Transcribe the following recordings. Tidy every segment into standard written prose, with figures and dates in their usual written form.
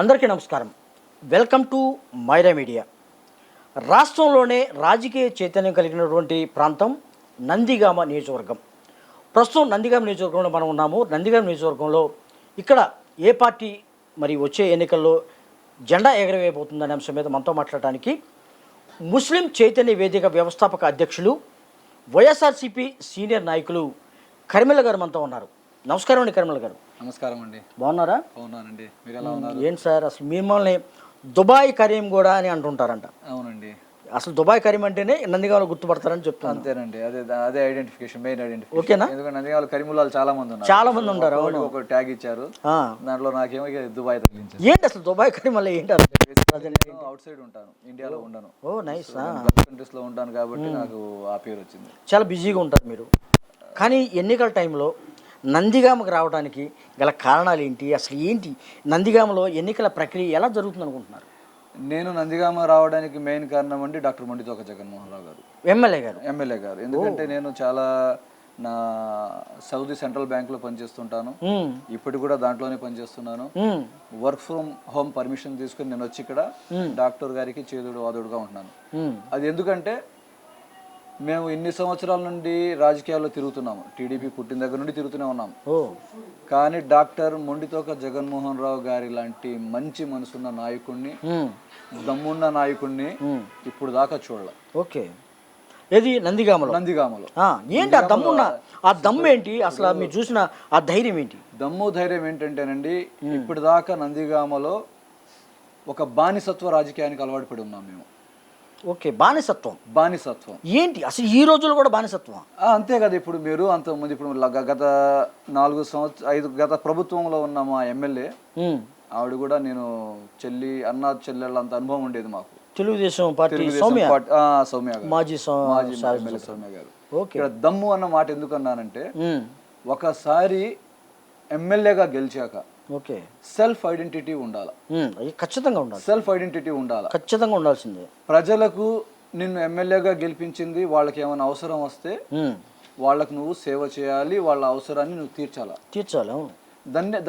అందరికీ నమస్కారం. Welcome to Myra media. రాష్ట్రంలోనే రాజకీయ చైతన్యం కలిగినటువంటి ప్రాంతం నందిగామ నియోజకవర్గం. ప్రస్తుతం నందిగామ నియోజకవర్గంలో మనం ఉన్నాము. నందిగామ నియోజకవర్గంలో ఇక్కడ ఏ పార్టీ మరి వచ్చే ఎన్నికల్లో జెండా ఎగరవేయబోతుందనే అంశం మీద మనతో మాట్లాడటానికి ముస్లిం చైతన్య వేదిక వ్యవస్థాపక అధ్యక్షులు, వైఎస్ఆర్సీపీ సీనియర్ నాయకులు కరిమెల్ల గారు మనతో ఉన్నారు. నమస్కారం అండి కరిమెల్ల గారు. నమస్కారం అండి. బాగున్నారా? అవునానండి. మీరు ఎలా ఉన్నారు? ఏంటి సార్, అసలు మిమ్మల్ని దుబాయ్ కరీం కూడా అని అంటుంటారంట. అవునండి. అసలు దుబాయ్ కరీం అంటేనే నందిగామలో గుర్తుపడతారని చెప్తాను. అంతేనండి, అదే ఐడెంటిఫికేషన్, మెయిన్ ఐడెంటిఫికేషన్. ఓకేనా? ఎందుకంటే నందిగామలో కరీముల్లాలు చాలా మంది ఉన్నారు. చాలా మంది ఉంటారు. అవును, ఒక ట్యాగ్ ఇచ్చారు. దాంట్లో నాకేమో దుబాయ్ తగిలించారు. ఏంటి అసలు దుబాయ్ కరీం వల్ల ఏంటి? అవుట్ సైడ్ ఉంటాను, ఇండియాలో ఉండను. ఓ నైస్. కంట్రీస్ లో ఉంటాను కాబట్టి నాకు ఆ పేరు వచ్చింది. చాలా బిజీగా ఉంటారు మీరు. కానీ ఎన్నికల టైంలో నందిగామకు రావడానికి గల కారణాలు ఏంటి? అసలు ఏంటి నందిగామలో ఎన్నికల ప్రక్రియ ఎలా జరుగుతుంది అనుకుంటున్నారు? నేను నందిగామ రావడానికి మెయిన్ కారణం అండి డాక్టర్ మొండితోక జగన్మోహన్ రావు గారు, ఎమ్మెల్యే గారు. ఎందుకంటే నేను చాలా నా సౌదీ సెంట్రల్ బ్యాంక్ లో పనిచేస్తుంటాను. ఇప్పటికి కూడా దాంట్లోనే పనిచేస్తున్నాను. వర్క్ ఫ్రమ్ హోమ్ పర్మిషన్ తీసుకుని నేను వచ్చి ఇక్కడ డాక్టర్ గారికి చేదుడు వాదుడుగా ఉంటున్నాను. అది ఎందుకంటే మేము ఇన్ని సంవత్సరాల నుండి రాజకీయాల్లో తిరుగుతున్నాము. టీడీపీ పుట్టిన దగ్గర నుండి తిరుగుతూనే ఉన్నాము. కానీ డాక్టర్ మొండితోక జగన్మోహన్ రావు గారి లాంటి మంచి మనసున్న నాయకుడిని, దమ్మున్న నాయకుడిని ఇప్పుడు దాకా చూడలే. ఓకే, ఏది నందిగామలో ఏంటి ఆ దమ్మున్న ఆ దమ్ము ఏంటి? అసలు మీరు చూసిన ఆ ధైర్యం ఏంటి? దమ్ము ధైర్యం ఏంటంటేనండి, ఇప్పుడు దాకా నందిగామలో ఒక బానిసత్వ రాజకీయానికి అలవాటు పడి ఉన్నాం మేము. ఓకే, బానిసత్వం ఏంటి అసలు ఈ రోజుల్లో కూడా బానిసత్వం? అంతే కదా. ఇప్పుడు మీరు అంతకుముందు ఇప్పుడు గత 4 సంవత్సరాలు గత ప్రభుత్వంలో ఉన్న మా ఎమ్మెల్యే ఆవిడ కూడా నేను చెల్లెళ్ళ అంత అనుభవం ఉండేది మాకు. తెలుగుదేశం పార్టీ సౌమ్య గారు, మాజీ ఎమ్మెల్యే సౌమ్య గారు. ఇక్కడ దమ్ము అన్న మాట ఎందుకన్నానంటే, ఒకసారి ఎమ్మెల్యేగా గెలిచాక ఓకే సెల్ఫ్ ఐడెంటిటీ ఉండాలి. ఖచ్చితంగా ఉండాలి. సెల్ఫ్ ఐడెంటిటీ ఉండాలి, ఖచ్చితంగా ఉండాల్సిందే. ప్రజలకు నిన్ను ఎమ్మెల్యేగా గెలిపించింది, వాళ్ళకి ఏమైనా అవసరం వస్తే వాళ్ళకు నువ్వు సేవ చేయాలి, వాళ్ళ అవసరాన్ని నువ్వు తీర్చాలి.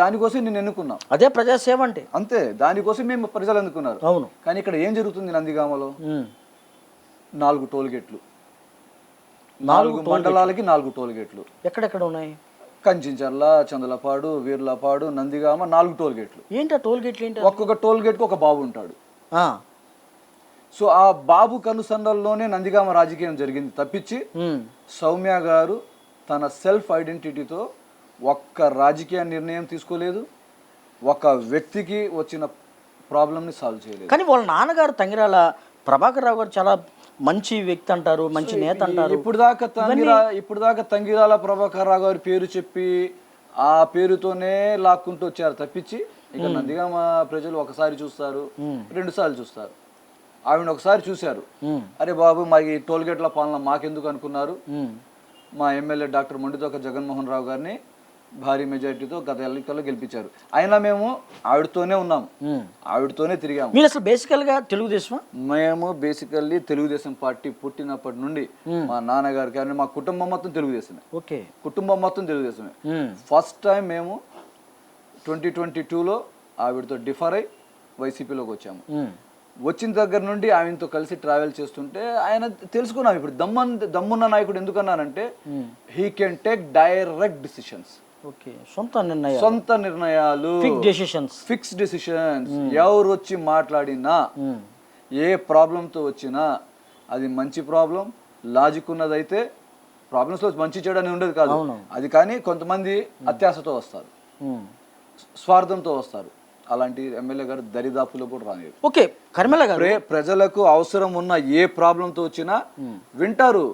దానికోసం నేను ఎన్నుకున్నాం. అదే ప్రజాసేవ అంటే. అంతే, దానికోసం మేము ప్రజలు ఎన్నుకున్నారు. అవును. కానీ ఇక్కడ ఏం జరుగుతుంది నందిగామలో? 4 టోల్ గేట్లు, 4 మండలాలకి 4 టోల్ గేట్లు. ఎక్కడెక్కడ ఉన్నాయి? కంచించర్ల, చందలపాడు, వీర్లపాడు, నందిగామ 4 టోల్ గేట్లు. ఏంటి ఆ టోల్ గేట్లు ఏంటి? ఒక్కొక్క టోల్ గేట్ కు ఒక బాబు ఉంటాడు. సో ఆ బాబు కనుసండల్లోనే నందిగామ రాజకీయం జరిగింది తప్పించి సౌమ్య గారు తన సెల్ఫ్ ఐడెంటిటీతో ఒక్క రాజకీయ నిర్ణయం తీసుకోలేదు, ఒక వ్యక్తికి వచ్చిన ప్రాబ్లంని సాల్వ్ చేయలేదు. కానీ వాళ్ళ నాన్నగారు తంగిరాల ప్రభాకర్ రావు గారు చాలా మంచి వ్యక్తి అంటారు, మంచి నేత అంటారు. ఇప్పుడు దాకా తంగిరాల ప్రభాకర్ రావు గారి పేరు చెప్పి ఆ పేరుతోనే లాక్కుంటూ వచ్చారు తప్పించి ఇక నందిగామ ప్రజలు ఒకసారి చూస్తారు, 2 సార్లు చూస్తారు. ఆవిడ ఒకసారి చూశారు, అరే బాబు మాకు ఈ టోల్ గేట్ల పాలన మాకెందుకు అనుకున్నారు. మా ఎమ్మెల్యే డాక్టర్ మొండితోక జగన్మోహన్ రావు గారిని భారీ మెజారిటీతో గత ఎన్నికల్లో గెలిపించారు. అయినా మేము ఆవిడతోనే ఉన్నాము, ఆవిడతోనే తిరిగాము. మీరు అసలు బేసికల్గా తెలుగుదేశం? మేము బేసికల్లీ తెలుగుదేశం పార్టీ పుట్టినప్పటి నుండి మా నాన్నగారు కానీ మా కుటుంబం మొత్తం తెలుగుదేశమే. ఓకే, కుటుంబం మొత్తం తెలుగుదేశమే. ఫస్ట్ టైం మేము 2022లో ఆవిడతో డిఫర్ అయి వైసీపీలోకి వచ్చాము. వచ్చిన దగ్గర నుండి ఆయనతో కలిసి ట్రావెల్ చేస్తుంటే ఆయన తెలుసుకున్నాం, ఇప్పుడు దమ్మున్న నాయకుడు ఎందుకన్నానంటే he can take direct decisions. సొంత నిర్ణయాలు, ఫిక్స్ డెసిషన్స్. ఎవరు వచ్చి మాట్లాడినా, ఏ ప్రాబ్లంతో వచ్చినా అది మంచి ప్రాబ్లం, లాజిక్ ఉన్నదైతే ప్రాబ్లమ్స్ లో మంచి చేయడానికి ఉండదు కాదు అది. కానీ కొంతమంది అత్యాశతో వస్తారు, స్వార్థంతో వస్తారు. అలాంటి ఎమ్మెల్యే గారు దరిదాపులో కూడా రాని. ఓకే, కరిమెల్ల గారు ప్రజలకు అవసరం ఉన్న ఏ ప్రాబ్లంతో వచ్చినా వింటారు.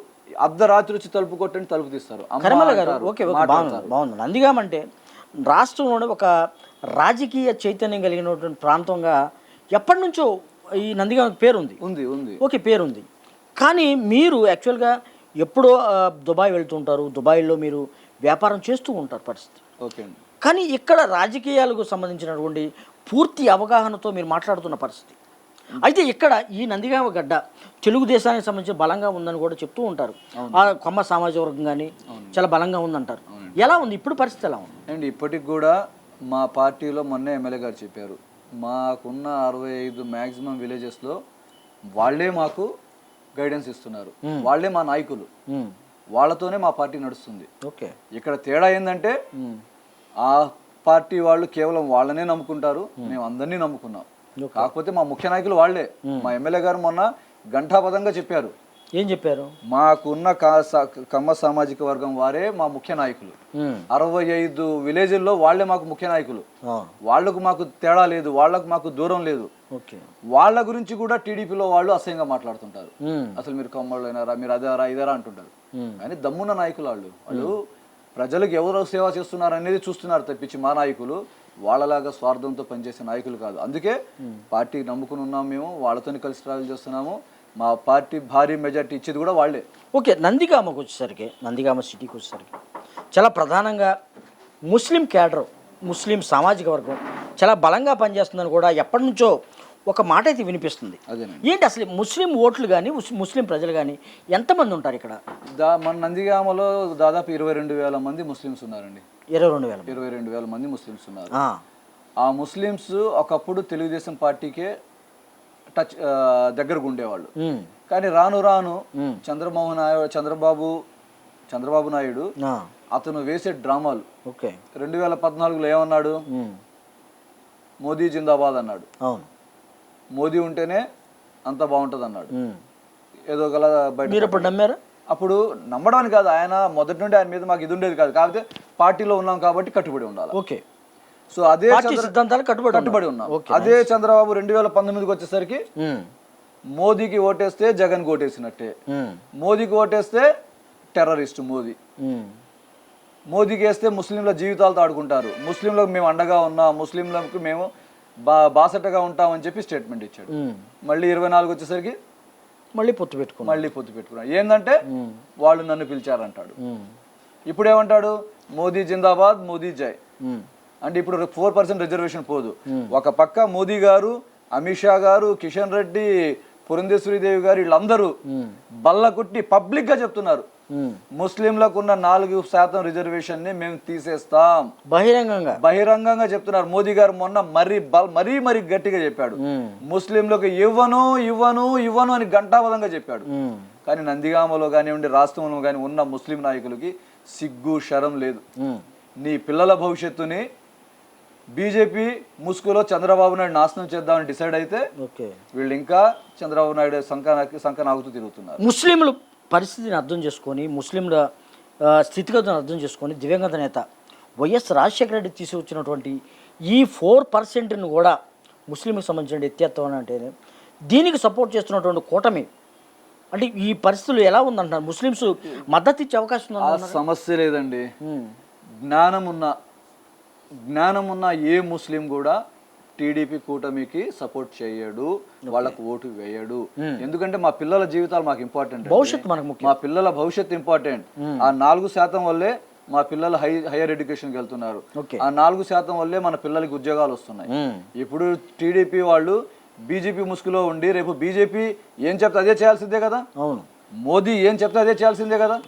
అర్ధరాత్రి వచ్చి తలుపు కొట్టండి, తలుపు తీస్తారు. కరిమెల్ల గారు ఓకే, బాగుంది. నందిగామ అంటే రాష్ట్రంలోనే ఒక రాజకీయ చైతన్యం కలిగినటువంటి ప్రాంతంగా ఎప్పటి నుంచో ఈ నందిగామకి పేరుంది. ఓకే, పేరుంది. కానీ మీరు యాక్చువల్గా ఎప్పుడో దుబాయ్ వెళ్తుంటారు, దుబాయ్లో మీరు వ్యాపారం చేస్తూ ఉంటారు పరిస్థితి. ఓకే, కానీ ఇక్కడ రాజకీయాలకు సంబంధించినటువంటి పూర్తి అవగాహనతో మీరు మాట్లాడుతున్న పరిస్థితి. అయితే ఇక్కడ ఈ నందిగామ గడ్డ తెలుగుదేశానికి సంబంధించి బలంగా ఉందని కూడా చెప్తూ ఉంటారు. ఆ కొమ్మ సామాజిక వర్గం కానీ చాలా బలంగా ఉందంటారు. ఎలా ఉంది ఇప్పుడు పరిస్థితి? ఎలా ఉంది అండ్ ఇప్పటికి కూడా మా పార్టీలో మొన్నే ఎమ్మెల్యే గారు చెప్పారు, మాకున్న 65 మ్యాక్సిమం విలేజెస్లో వాళ్ళే మాకు గైడెన్స్ ఇస్తున్నారు, వాళ్ళే మా నాయకులు, వాళ్ళతోనే మా పార్టీ నడుస్తుంది. ఓకే, ఇక్కడ తేడా ఏంటంటే ఆ పార్టీ వాళ్ళు కేవలం వాళ్ళనే నమ్ముకుంటారు, మేము అందరినీ నమ్ముకున్నాం. కాకపోతే మా ముఖ్య నాయకులు వాళ్ళే. మా ఎమ్మెల్యే గారు మొన్న ఘంటాపథంగా చెప్పారు. ఏం చెప్పారు? మాకున్న కమ్మ సామాజిక వర్గం వారే మా ముఖ్య నాయకులు. 65 విలేజ్ల్లో వాళ్ళే మాకు ముఖ్య నాయకులు. వాళ్లకు మాకు తేడా లేదు, వాళ్ళకు మాకు దూరం లేదు. వాళ్ళ గురించి కూడా టీడీపీలో వాళ్ళు అసహ్యంగా మాట్లాడుతుంటారు. అసలు మీరు కమ్మళ్ళైనారా, మీరు అదేరా ఇదేరా అంటుంటారు. కానీ దమ్మున్న నాయకులు వాళ్ళు ప్రజలకు ఎవరు సేవ చేస్తున్నారు అనేది చూస్తున్నారు తప్పించి మా నాయకులు వాళ్ళలాగా స్వార్థంతో పనిచేసే నాయకులు కాదు. అందుకే పార్టీ నమ్ముకుని ఉన్నాం, మేము వాళ్ళతో కలిసి ట్రావెల్ చేస్తున్నాము. మా పార్టీ భారీ మెజార్టీ ఇచ్చేది కూడా వాళ్ళే. ఓకే, నందిగామకు వచ్చేసరికి, నందిగామ సిటీకి వచ్చేసరికి చాలా ప్రధానంగా ముస్లిం క్యాడర్, ముస్లిం సామాజిక వర్గం చాలా బలంగా పనిచేస్తుందని కూడా ఎప్పటి నుంచో ఒక మాట అయితే వినిపిస్తుంది. ఏంటి అసలు ముస్లిం ఓట్లు కానీ ముస్లిం ప్రజలు కానీ ఎంతమంది ఉంటారు ఇక్కడ? మన నందిగామలో దాదాపు 22,000 మంది ముస్లిమ్స్ ఉన్నారండి. 22,000 మంది ముస్లిమ్స్ ఉన్నారు. ఆ ముస్లిమ్స్ ఒకప్పుడు తెలుగుదేశం పార్టీకే టచ్ దగ్గరకు ఉండేవాళ్ళు. కానీ రాను రాను చంద్రబాబు నాయుడు అతను వేసే డ్రామాలు 2014లో ఏమన్నాడు? మోదీ జిందాబాద్ అన్నాడు. మోదీ ఉంటేనే అంత బాగుంటది అన్నాడు. ఏదో గల బయట అప్పుడు నమ్మడానికి కాదు, ఆయన మొదటి నుండి ఆయన మీద మాకు ఇది ఉండేది కాదు. కాకపోతే పార్టీలో ఉన్నాం కాబట్టి కట్టుబడి ఉండాలి. ఓకే, సో అదే సిద్ధాంతాలు కట్టుబడి ఉన్నాం. అదే చంద్రబాబు 2019కి వచ్చేసరికి మోదీకి ఓటేస్తే జగన్ ఓటేసినట్టే, మోదీకి ఓటేస్తే టెర్రరిస్ట్ మోదీ, మోదీకి వేస్తే ముస్లింల జీవితాలతో ఆడుకుంటారు, ముస్లింలకు మేము అండగా ఉన్నాం, ముస్లింలకు మేము బాసటగా ఉంటామని చెప్పి స్టేట్మెంట్ ఇచ్చాడు. మళ్ళీ 24 వచ్చేసరికి మళ్ళీ పొత్తు పెట్టుకున్నాడు. ఏంటంటే వాళ్ళు నన్ను పిలిచారంటాడు. ఇప్పుడు ఏమంటాడు? మోదీ జిందాబాద్, మోదీ జై. అంటే ఇప్పుడు 4% రిజర్వేషన్ పోదు. ఒక పక్క మోదీ గారు, అమిత్ షా గారు, కిషన్ రెడ్డి, పురంధేశ్వరిదేవి గారు వీళ్ళందరూ బల్ల కుట్టి పబ్లిక్ గా చెప్తున్నారు, ముస్లింలకు ఉన్న 4% రిజర్వేషన్ ని మేము తీసేస్తాం. బహిరంగంగా చెప్తున్నారు. మోదీ గారు మొన్న మరీ గట్టిగా చెప్పాడు, ముస్లింలకు ఇవ్వను అని ఘంటాపథంగా చెప్పాడు. కానీ నందిగామలో కానివ్వండి, రాష్ట్రంలో కానీ ఉన్న ముస్లిం నాయకులకి సిగ్గు శరం లేదు. నీ పిల్లల భవిష్యత్తుని బీజేపీ ముసుగులో చంద్రబాబు నాయుడు నాశనం చేద్దామని డిసైడ్ అయితే వీళ్ళు ఇంకా చంద్రబాబు నాయుడు సంకనాగుతూ తిరుగుతున్నారు. ముస్లింల పరిస్థితిని అర్థం చేసుకొని, ముస్లింల స్థితిగతులను అర్థం చేసుకొని దివంగత నేత వైఎస్ రాజశేఖర రెడ్డి తీసుకొచ్చినటువంటి ఈ 4%ను కూడా ముస్లింకి సంబంధించిన ఎత్తేత్వం అంటే దీనికి సపోర్ట్ చేస్తున్నటువంటి కూటమి అంటే ఈ పరిస్థితులు ఎలా ఉందంటున్నారు? ముస్లింస్ మద్దతు ఇచ్చే అవకాశం ఉందా? సమస్య లేదండి. జ్ఞానమున్న ఏ ముస్లిం కూడా టీడీపీ కూటమికి సపోర్ట్ చేయడు, వాళ్ళకు ఓటు వేయడు. ఎందుకంటే మా పిల్లల జీవితాలు మాకు ఇంపార్టెంట్, మా పిల్లల భవిష్యత్తు ఇంపార్టెంట్. ఆ 4% వల్లే మా పిల్లలు హైయర్ ఎడ్యుకేషన్కి వెళ్తున్నారు. ఆ 4% వల్లే మన పిల్లలకి ఉద్యోగాలు వస్తున్నాయి. ఇప్పుడు టీడీపీ వాళ్ళు బీజేపీ ముసుగులో ఉండి రేపు బీజేపీ ఏం చెప్తే అదే చేయాల్సిందే కదా, మోదీ ఏం చెప్తే అదే చేయాల్సిందే కదా.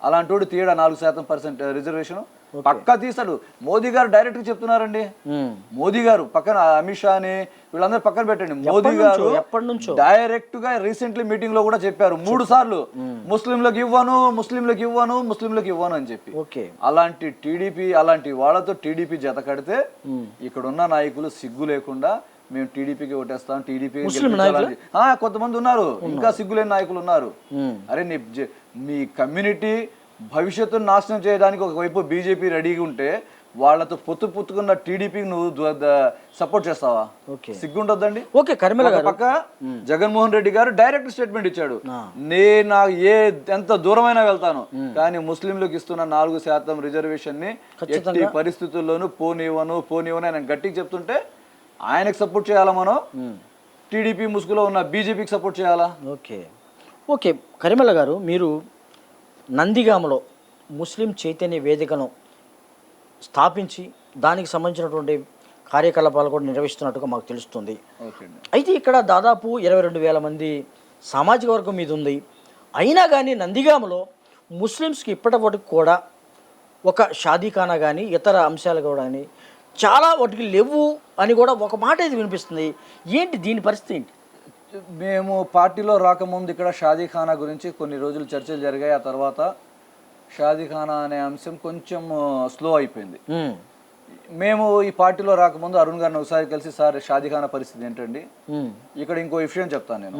అలాంటి వాడు తీయడా 4% రిజర్వేషన్ పక్కా తీస్తాడు. మోదీ గారు డైరెక్ట్ గా చెప్తున్నారండి. మోదీ గారు పక్కన అమిత్ షా అని వీళ్ళందరూ పక్కన పెట్టండి. మోదీ గారు డైరెక్ట్ గా రీసెంట్లీ మీటింగ్ లో కూడా చెప్పారు 3 సార్లు, ముస్లింలకు ఇవ్వను అని చెప్పి. అలాంటి టీడీపీ, అలాంటి వాళ్ళతో టీడీపీ జత కడితే ఇక్కడున్న నాయకులు సిగ్గు లేకుండా మేము టీడీపీకి ఓటేస్తాం, టీడీపీ కొంతమంది ఉన్నారు, ఇంకా సిగ్గులేని నాయకులు ఉన్నారు. అరే మీ కమ్యూనిటీ భవిష్యత్తును నాశనం చేయడానికి ఒకవైపు బీజేపీ రెడీగా ఉంటే వాళ్ళతో పొత్తుకున్న టీడీపీకి నువ్వు సపోర్ట్ చేస్తావా? సిగ్గుంటుందండి. పక్క జగన్మోహన్ రెడ్డి గారు డైరెక్ట్ స్టేట్మెంట్ ఇచ్చాడు, నేను ఎంత దూరమైనా వెళ్తాను కానీ ముస్లింలకు ఇస్తున్న 4% రిజర్వేషన్ ని ఎట్టి పరిస్థితుల్లోనూ పోనివ్వను ఆయన గట్టిగా చెప్తుంటే ఆయనకు సపోర్ట్ చేయాలా మనం? టీడీపీ ముసుగులో ఉన్న బీజేపీకి సపోర్ట్ చేయాలా? ఓకే కరిమల్ల గారు, మీరు నందిగామలో ముస్లిం చైతన్య వేదికను స్థాపించి దానికి సంబంధించినటువంటి కార్యకలాపాలు కూడా నిర్వహిస్తున్నట్టుగా మాకు తెలుస్తుంది. అయితే ఇక్కడ దాదాపు 22,000 మంది సామాజిక వర్గం మీద ఉంది. అయినా కానీ నందిగామలో ముస్లిమ్స్కి ఇప్పటి వరకు కూడా ఒక షాదీఖానా కానీ ఇతర అంశాలు కూడా కానీ చాలా వాటికి లేవు అని కూడా ఒక మాట అయితే వినిపిస్తుంది. ఏంటి దీని పరిస్థితి ఏంటి? మేము పార్టీలో రాకముందు ఇక్కడ షాదీఖానా గురించి కొన్ని రోజులు చర్చలు జరిగాయి. ఆ తర్వాత షాదీఖానా అనే అంశం కొంచెం స్లో అయిపోయింది. మేము ఈ పార్టీలో రాకముందు అరుణ్ గారిని ఒకసారి కలిసి, సార్ షాదీఖానా పరిస్థితి ఏంటండి, ఇక్కడ ఇంకో విషయం చెప్తాను నేను.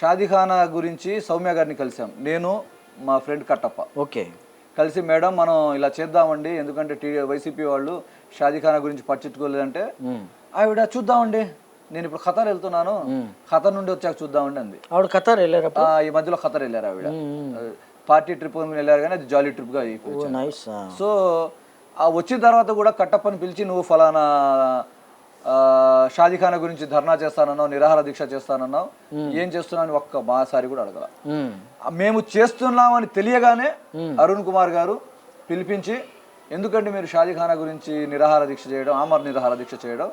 షాదీఖానా గురించి సౌమ్య గారిని కలిసాం, నేను మా ఫ్రెండ్ కట్టప్ప. ఓకే. కలిసి మేడం మనం ఇలా చేద్దామండి, ఎందుకంటే వైసీపీ వాళ్ళు షాదీఖానా గురించి పట్టించుకోలేదంటే ఆవిడ చూద్దామండి, నేను ఇప్పుడు ఖతార్ వెళ్తున్నాను, ఖతార్ నుండి వచ్చాక చూద్దామండి అంది. ఆవిడ ఖతార్ వెళ్ళారు, ఈ మధ్యలో ఖతార్ వెళ్ళారు ఆవిడ. పార్టీ ట్రిప్ వెళ్ళారు కానీ అది జాలీ ట్రిప్ గా అయిపోయింది. సో వచ్చిన తర్వాత కూడా కట్టప్పని పిలిచి, నువ్వు ఫలానా షాదీఖానా గురించి ధర్నా చేస్తానన్నావు, నిరాహార దీక్ష చేస్తానన్నావు, ఏం చేస్తున్నావు ఒక్క మాసారి కూడా అడగల. మేము చేస్తున్నామని తెలియగానే అరుణ్ కుమార్ గారు పిలిపించి, ఎందుకంటే మీరు షాదీఖానా గురించి నిరాహార దీక్ష చేయడం, ఆమర నిరాహార దీక్ష చేయడం,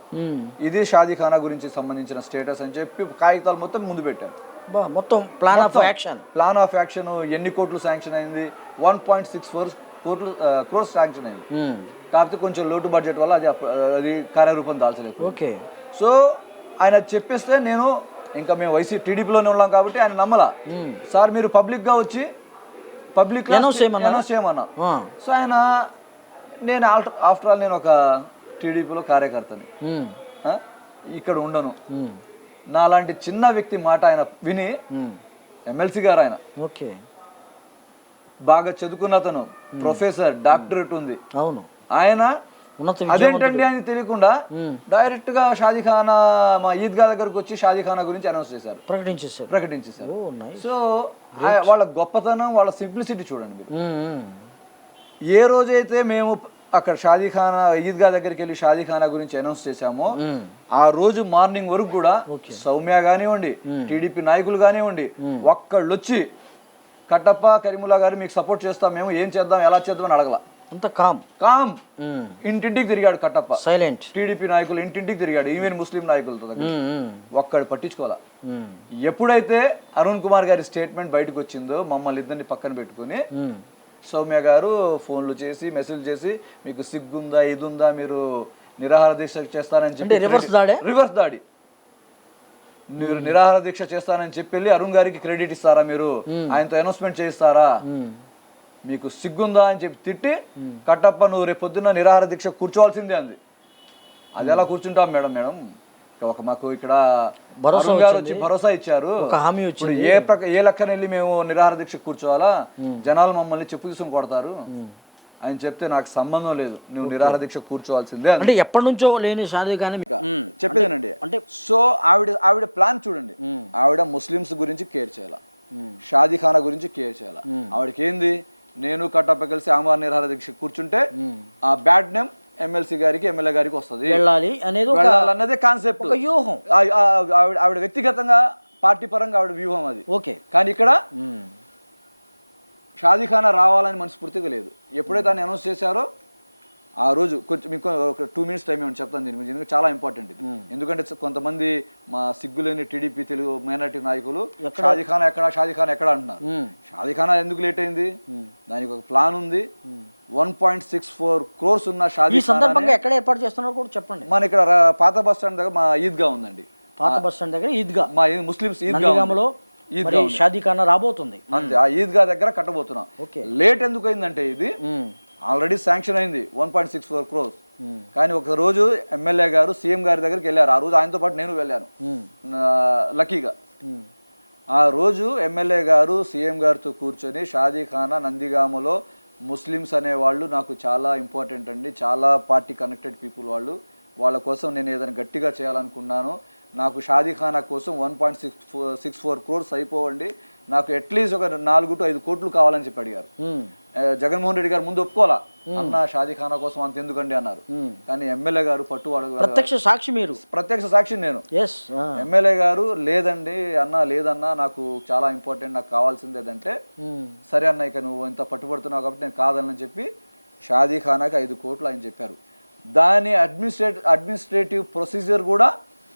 ఇది షాదీఖానా గురించి సంబంధించిన స్టేటస్ అని చెప్పి కాగితాలు మొత్తం ముందు పెట్టారు. మొత్తం ప్లాన్ ఆఫ్ యాక్షన్ ఎన్ని కోట్లు శాంక్షన్ అయింది, 1.64 crores శాంక్షన్ అయింది. కాకపోతే కొంచెం లోటు బడ్జెట్ వల్ల అది కార్యరూపం దాల్చలేదు. ఓకే. సో ఆయన చెప్పేస్తే నేను ఇంకా మేము టీడీపీలోనే ఉన్నాం కాబట్టి ఆయన నమ్మలా. సార్ మీరు పబ్లిక్ గా వచ్చి పబ్లిక్ అనౌన్స్ చేయమన్నా. సో ఆయన, నేను ఆఫ్టర్ ఆల్ నేను ఒక టీడీపీలో కార్యకర్తని, ఇక్కడ ఉండను, నాలాంటి చిన్న వ్యక్తి మాట ఆయన విని, ఎమ్మెల్సీ గారు ఆయన, ఓకే, బాగా చదువుకున్న అతను, ప్రొఫెసర్, డాక్టరేట్ ఉంది, అవును, ఆయన అదేంటండి అని తెలియకుండా డైరెక్ట్ గా షాదీఖానా మా ఈద్గా దగ్గరకు వచ్చి షాదీఖానా గురించి అనౌన్స్ చేశారు, ప్రకటించేశారు. సో వాళ్ళ గొప్పతనం, వాళ్ళ సింప్లిసిటీ చూడండి మీరు. ఏ రోజైతే మేము అక్కడ షాదీఖానా ఈద్గా దగ్గరికి వెళ్ళి షాదీఖానా గురించి అనౌన్స్ చేశామో, ఆ రోజు మార్నింగ్ వరకు కూడా సౌమ్య కానివ్వండి, టీడీపీ నాయకులు కానివ్వండి, ఒక్కళ్ళు వచ్చి కట్టప్ప, కరీముల్లా గారు మీకు సపోర్ట్ చేస్తాం, మేము ఏం చేద్దాం, ఎలా చేద్దాం అని అడగల. అంత కామ్ ఇంటింటికి తిరిగాడు కట్టప్ప, సైలెంట్. టీడీపీ నాయకులు ఇంటింటికి తిరిగాడు, ఈవెన్ ముస్లిం నాయకులతో దగ్గర ఒక్కడు పట్టించుకోవాలా. ఎప్పుడైతే అరుణ్ కుమార్ గారి స్టేట్మెంట్ బయటకు వచ్చిందో, మమ్మల్ని ఇద్దరిని పక్కన పెట్టుకుని సౌమ్య గారు ఫోన్లు చేసి, మెసేజ్ చేసి, మీకు సిగ్గుందా, ఇదుందా, మీరు నిరాహార దీక్ష చేస్తారని చెప్పి రివర్స్ దాడి, మీరు నిరాహార దీక్ష చేస్తానని చెప్పి వెళ్ళి అరుణ్ గారికి క్రెడిట్ ఇస్తారా, మీరు ఆయనతో అనౌన్స్మెంట్ చేయిస్తారా, మీకు సిగ్గుందా అని చెప్పి తిట్టి, కట్టప్ప నువ్వు రేపు పొద్దున్న నిరాహార దీక్ష కూర్చోవాల్సిందే అంది. అది ఎలా కూర్చుంటాం మేడం, మాకు ఇక్కడ అరుణ్ గారు వచ్చి భరోసా ఇచ్చారు, ఇప్పుడు ఏ లెక్కన వెళ్ళి మేము నిరాహార దీక్ష కూర్చోవాలా, జనాలు మమ్మల్ని చెప్పు తీసుకుని కొడతారు అని చెప్తే, నాకు సంబంధం లేదు, నువ్వు నిరాహార దీక్ష కూర్చోవాల్సిందే అంటే ఎప్పటి నుంచో లేని షాదీఖానా చెప్పేదేనండి. అంటే సో ఆవిడ ప్లాన్ చూడండి, ఆవిడ ముస్లిమ్స్ గురించి కేర్ చేయాల, షాదీఖానా గురించి కేర్ చేయాల. ఆవిడకి ఏంది, నేను కట్టప్ప కలిసి ఆమర నిరాహార దీక్ష కూర్చుంటే ఆ బ్యాడ్ నేమ్ ఎమ్మెల్సీ గారికి, ఎమ్మెల్యే గారికి వస్తుంది, అన్నదే కాన్సెప్ట్, ఆవిడ వ్యక్తిగతంగా పార్టీ పరంగా ఆవిడ వ్యూహం అది. ఓకే. కానీ ఇక్కడ షాదీఖానా రావాలని మనస్ఫూర్తిగా లేదు. ఎప్పుడైతే ఆయన అనౌన్స్ చేశారో ఆ రోజు కొంచెం మీకు ఒక 2 minutes టైం ఏమని చెప్తాను దీని గురించి, చాలా ఇంపార్టెంట్ ఇది. ఎందుకంటే కొంతమంది మా సిగ్గులేని టీడీపీ తెలుగు మైనారిటీ నాయకులు షాదీఖానా ఎక్కడ అంటున్నారు. షాదీఖానా ఎందుకు లేట్ అయింది, దానికి ఒక ప్లాన్ ఉంది. 1.64 crores ఉన్న షాదీఖానా ఎక్కడ ఏర్పాటు చేస్తున్నారో కూడా చెప్పండి. మన ఇక్కడ పాత బస్ స్టాండ్ దగ్గర మా ఈద్గా ఉందండి, పాత బస్ స్టాండ్ దగ్గర ఈద్గా, మా ముస్లిమ్స్ ఈద్గాలో షాదీఖానా రాబోతుంది. అంతే, ఆ ఈద్గా దగ్గర కట్టబోతున్నాం. లేట్ ఎందుకు అయిందంటే, ఇది ఆల్రెడీ శాంక్షన్ అయింది 1.64 crores. కానీ ఒక రోజు ఎమ్మెల్యే గారు సీఎం గారి దగ్గరికి వెళ్ళారు. ఆ రోజు ఆయనతో పాటు నేను వెళ్ళాను లక్కీగా. ఆ రోజు ఎమ్మెల్యే గారు సీఎం గారితో కూర్చొని, షాదీఖానా నందిగామలో ముస్లిమ్స్ అనేవాళ్ళు నాకు చాలా ఇంపార్టెంట్ అండి, చాలా పార్టీ కనెక్టెడ్ పీపుల్ వాళ్ళు, వాళ్ళ కోసం నేను ఏదైనా గట్టిగా చేయాలనుకున్నాను, నాకు షాదీఖానా కోసం 1.64 crores అయిపోవండి, నాకు అట్లీస్ట్ ఒక 4 to 5 కోట్లు కావాలని చెప్పి అడిగారు. జగన్మోహన్ రెడ్డి గారు ముందు ఒప్పుకోవాలా, అన్న షాదీఖానా కోసం అంత ఎందుకండి అన్నారు. కానీ ఎమ్మెల్యే గారు ప్రత్యక్ష సాక్షి నేను, ఎమ్మెల్యే గారు లేదండి అన్న, లేదన్నా నాకు చాలా ఇంపార్టెంట్, నాకు కావాల్సిందేదంటే, సరే అన్న ఇక నువ్వు ఇంత పట్టుబడుతున్నావు కాబట్టి నేను కాదని చెప్పి షాదీఖానాకి 5 కోట్లు ఆయన చెప్పారు. దాని అడ్మినిస్ట్రేటివ్ ప్రొసీజర్ కూడా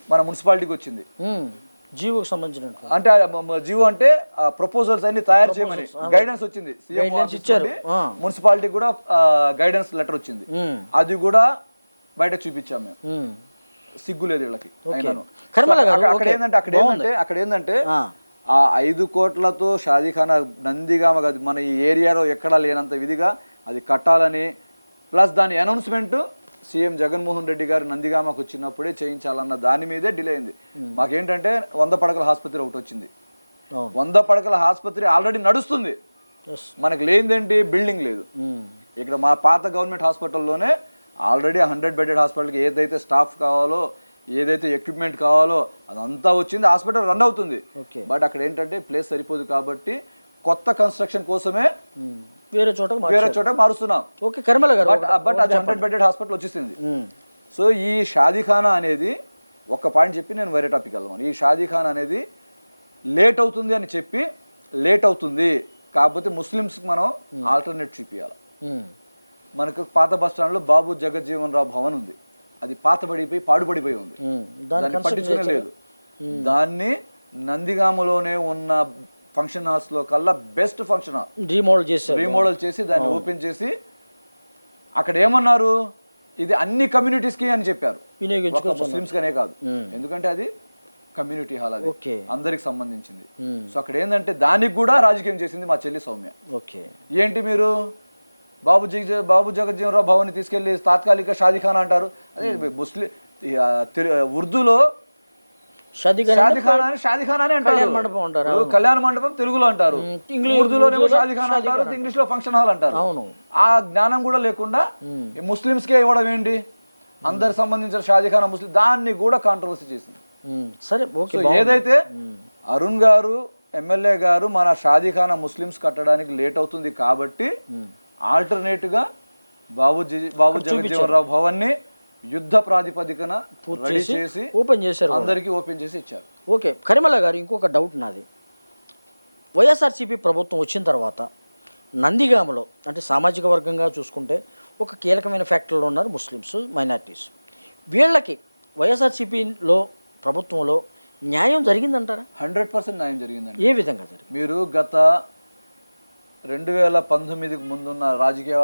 మన మున్సిపాలిటీకి వచ్చింది, జీవోకి సంబంధించిన, అంటే జీవో అంటే ప్రపోజల్స్ అన్ని తయారు చేయమని గైడెన్స్ వచ్చింది, సీఎం ఇచ్చారు. మున్సిపాలిటీ కూడా గైడెన్స్ లెటర్ వచ్చింది, అది కూడా బయట చూపించాం మేము, సిగ్గు లేదు వీళ్ళకి. అయినాను కర్మల గారు, అక్కడ ఏంటంటే ఆ 5 కోట్లతో షాదీఖానా నందిగామ కాదు, మన ఈ ఏరియాలో ఎక్కడా లేనంత విధిగా అది కట్టాలని, ప్లస్ దాని అనౌన్స్మెంట్ సీఎం జగన్మోహన్ రెడ్డి గారు నందిగామకు వచ్చినప్పుడే చేయించాలన్న దాని మీదే డిలే అయింది. మాకేంటంటే 100 పడకల ఆసుపత్రి ఒకటి వచ్చింది, 100 పడకల ఆసుపత్రి ఆల్రెడీ నడుస్తుంది, మనకు లేనిదేంటి బిల్డింగ్ లేదు. ఇక్కడ మా పాత గవర్నమెంట్ హాస్పిటల్లోనే ఆల్రెడీ 100 బెడెడ్ హాస్పిటల్కి ఏదైతే స్టాఫ్ కావాలో, ఏదైతే ఎక్విప్మెంట్ కావాలో అదంతా వచ్చింది, హాస్పిటల్ రన్ అవుతుంది. బట్ అక్కడ ఏంటంటే ప్లేస్ సరిపోదు కాబట్టి కొత్త కన్స్ట్రక్షన్ కోసమే వేరే చోట మారుస్తున్నాం. బట్ ఆ 100 బెడెడ్ హాస్పిటల్ వచ్చేసింది. సో ఈ షాదీఖానా అనేది ఒక పాయింట్ చెప్పి నేను వేరే టాపిక్ వెళ్దాం. ఈ షాదీఖానా అనేది లేట్ అవుతుంది అని చెప్పి లేట్ అవుతుంది, కాకపోతే ముస్లిమ్స్కి మనం ఆల్టర్నేట్ చూపించాలి. మనకు పాత బస్ స్టాండ్ లో బాబు జగజ్జీవన్ రావు భవన్ ఉంది, అది పాడుపడిపోయి ఉంది, దాన్ని పట్టించుకునే లేదు. దాన్ని నందిగామలోనే ఉన్న ఫంక్షన్ హాల్స్ లో కల్లా బెస్ట్ ఫంక్షన్ హాల్ రీమోడల్ చేసి దాన్ని ఓపెన్ చేసి అక్కడ ఏమన్నారు, ఇది అన్ని కమ్యూనిటీస్ కి అని చెప్పారు, ముస్లిమ్స్ కనే కాదు, ఎందుకంటే అది కమ్యూనిటీ హాల్, అది అందరికి సంబంధించింది. సో అక్కడ ఏంటంటే దానికి కూడా రాజకీయం చేసింది మా చెల్లి సౌమ్య. ఏంటి మీరు బాబు జగజ్జీవన్ రావు భవన్ తీసుకెళ్లి తాత్కాలిక షాదీఖానా అంటారు, అదే ముస్లిం ఉర్దూలో షాదీఖానా అని అంటారు, కళ్యాణ మండపం తెలుగులో అంటారు, ఉర్దూలోనేమో షాదీఖానా అంటారు, ఇంగ్లీష్ లో ఫంక్షన్ హాల్ అంటారు. ఆ జ్ఞానం కూడా లేకుండా ముస్లిమ్స్ కే ఇవ్వడం ఏంటి, అందరికి సంబంధించిన షాదీఖానా ముస్లిం, దాన్ని కూడా కాంట్రవర్సీ చేసింది. సరే, ఏదైతే అరుణ్ గారు ఎమ్మెల్యే గారు మన షాదీఖానా ముస్లిమ్స్ కట్టడానికి లేట్ అవుతుంది కాబట్టి ఆల్టర్నేట్ గా బాబు జగజ్జీవన్ రావు భవన్ ని యుద్ధ ప్రాతిపదికన రెడీ చేసి ఓపెన్ చేశారు, అందరికీ ఓపెన్ చేసి ఇచ్చారు. ఓకే, కరిమల గారు, ఇంకొక డౌట్ నాది. వైఎస్ఆర్సీపీ ప్రభుత్వం వచ్చిన తర్వాత నందిగామలో అంటే సామాజిక వర్గంగా చూసుకుంటే ఒక కీలకమైన ఫ్యాక్టర్లో ఉన్నారు ముస్లిమ్స్, మైనారిటీస్. వీళ్ళకి వైఎస్ఆర్సీపీలో ప్రభుత్వంలో న్యాయం జరిగిందంటారా? 100% న్యాయం జరిగిందండి. ఏ విధంగా జరిగింది? మీరు గత 2019కి ముందున్న రాజకీయ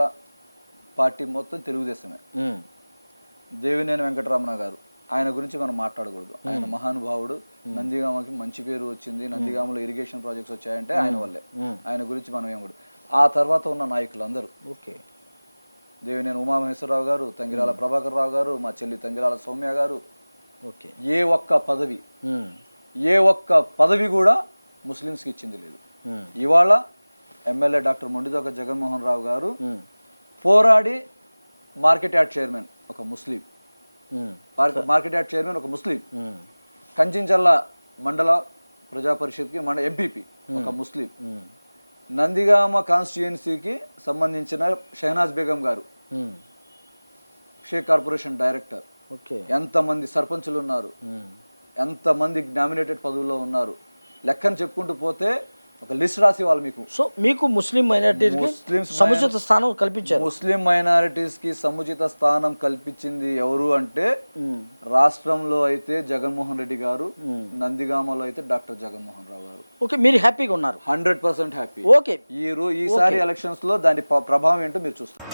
పార్టీ మొత్తం తెలుగుదేశమే. దేవినేని వెంకటరమణ గారు, ఆయన గురించి మనం మాట్లాడకూడదు, ఆయన మహానుభావుడు, నందిగామకి మంచి పేరు వచ్చింది, నందిగామలో ఇరిగేషన్ ప్రాజెక్ట్స్ వచ్చాయంటే ఆయన వల్లే, ఆయన గురించి మనం ఏం కూడా. ఆ తర్వాత ఉన్న నాయకులు అందరూ దేవినేని ఉమామహేశ్వరరావు గారు, తంగిరాల ప్రభాకర్ రావు గారు, మా చెల్లి తంగిరాల సౌమ్య గారు, ఏ ఒక్క పదవి కూడా ముస్లిమ్స్కి ఇచ్చింది లేదు. ఇవాళ ఎమ్మెల్యే డాక్టర్ మొండిదొక జగన్మోహన్ రావు గారు పోరాడి మార్కెట్ యార్డ్ చైర్మన్ ఒక ముస్లిం, మార్కెట్ యార్డ్ చైర్మన్ ఒక ముస్లిం, కంచించర్ల మండల ప్రజా పరిషత్కి ఎంపీపీ ఒక ముస్లిం, నందిగామ కాన్స్టిట్యుయెన్సీకి సంబంధించిన షహనాజ్ బేగం గారు షేక్ కార్పొరేషన్ డైరెక్టర్, ఎంతమంది సర్పంచులు ఉన్నారు, ఎంతమంది నామినేటెడ్ పదవుల్లో ఉన్నారు, లెక్కను చెప్పుకుంటూ పోతే ఒక లిస్ట్ రాసి వాళ్ళు మీకు. సో మీకు ముస్లిం మైనారిటీస్కి సముచిత స్థానం కల్పించారు. ముస్లిం మైనారిటీస్ కి సముచిత స్థానం కల్పించింది ఎవరు అంటే రాష్ట్రంలో అయితే జగన్మోహన్ రెడ్డి గారు, నందిగామలో అయితే డాక్టర్ జగన్మోహన్ రావు గారు. ఓకే, మీరు హ్యాపీగా ఉన్నారు? 100% హ్యాపీ. ఓకే, ఈసారి ఎలక్షన్స్ లో దాని ప్రభావం ఏంటో మీరు చూస్తారు.